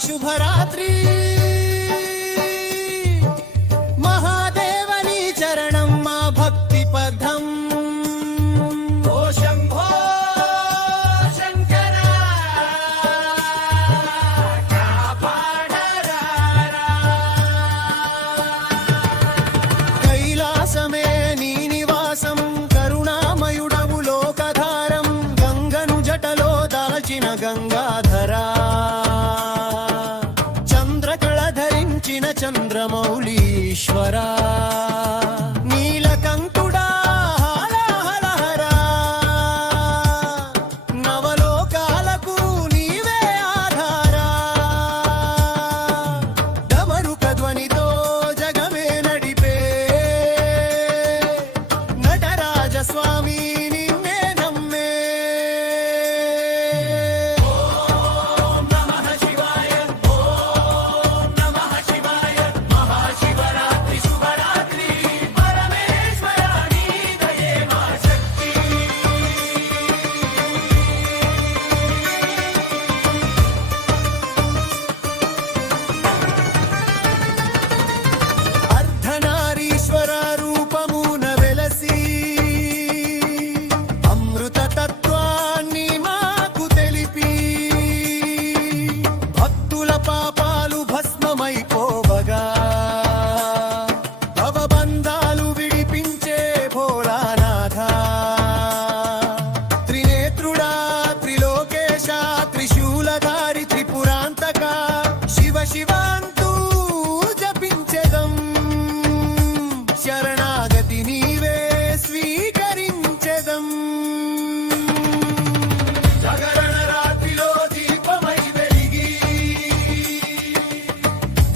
శుభరాత్రి శుభరాత్రి మహాదేవని చరణం మా భక్తి పదం ఓ శంభో శంకర కైలాసమే నీ నివాసం కరుణామయుడవు లోకధారం గంగను జటలో దాల్చిన గంగాధరా చంద్రకళ ధరించిన చంద్రమౌళీశ్వరా నీలకంఠుడా హరహరహరా నవలోకాలకు నీవే ఆధారా డమరుక ధ్వనితో జగమే నడిపే నటరాజ స్వామి నిన్నే నమ్మే ఓం నమః శివాయ ఓం నమః శివాయ మహాశివరాత్రి శుభరాత్రి పరమేశ్వర నీ దయే మా శక్తి అర్ధనారీశ్వర రూపమున వెలసి అమృత తత్వాన్ని మాకు తెలిపి భక్తుల పాపాలు భస్మమైపోవగా భవబంధాలు విడిపించే భోలానాథ త్రినేత్రుడా త్రిలోకేశ త్రిశూలధారి త్రిపురాంతక శివ శివాంతూ జపించెదం శరణాగతి నీవే స్వీకరించెదం జాగరణ రాత్రిలో దీపమై వెలిగి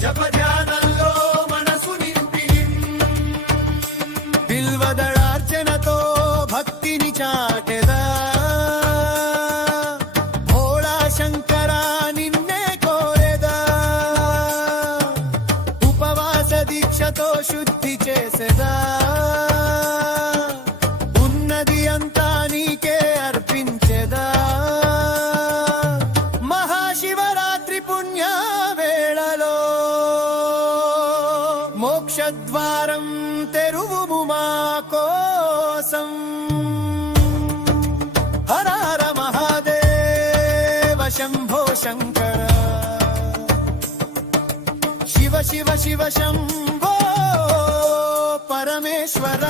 జపధ్యానంలో మనసు నింపి బిల్వదళార్చనతో భక్తిని చాటెదా భోళా శంకర నిన్నే కోరెదా ఉపవాస దీక్షతో శుద్ధి చేసెదా ఉన్నది అంతా నీకే అర్పించెదా మహాశివరాత్రి పుణ్య వేళలో మోక్షద్వారం తెరువుము మా కోసం హర హర మహాదేవ శంభో శంకర శివ శివ శివ శంభో పరమేశ్వర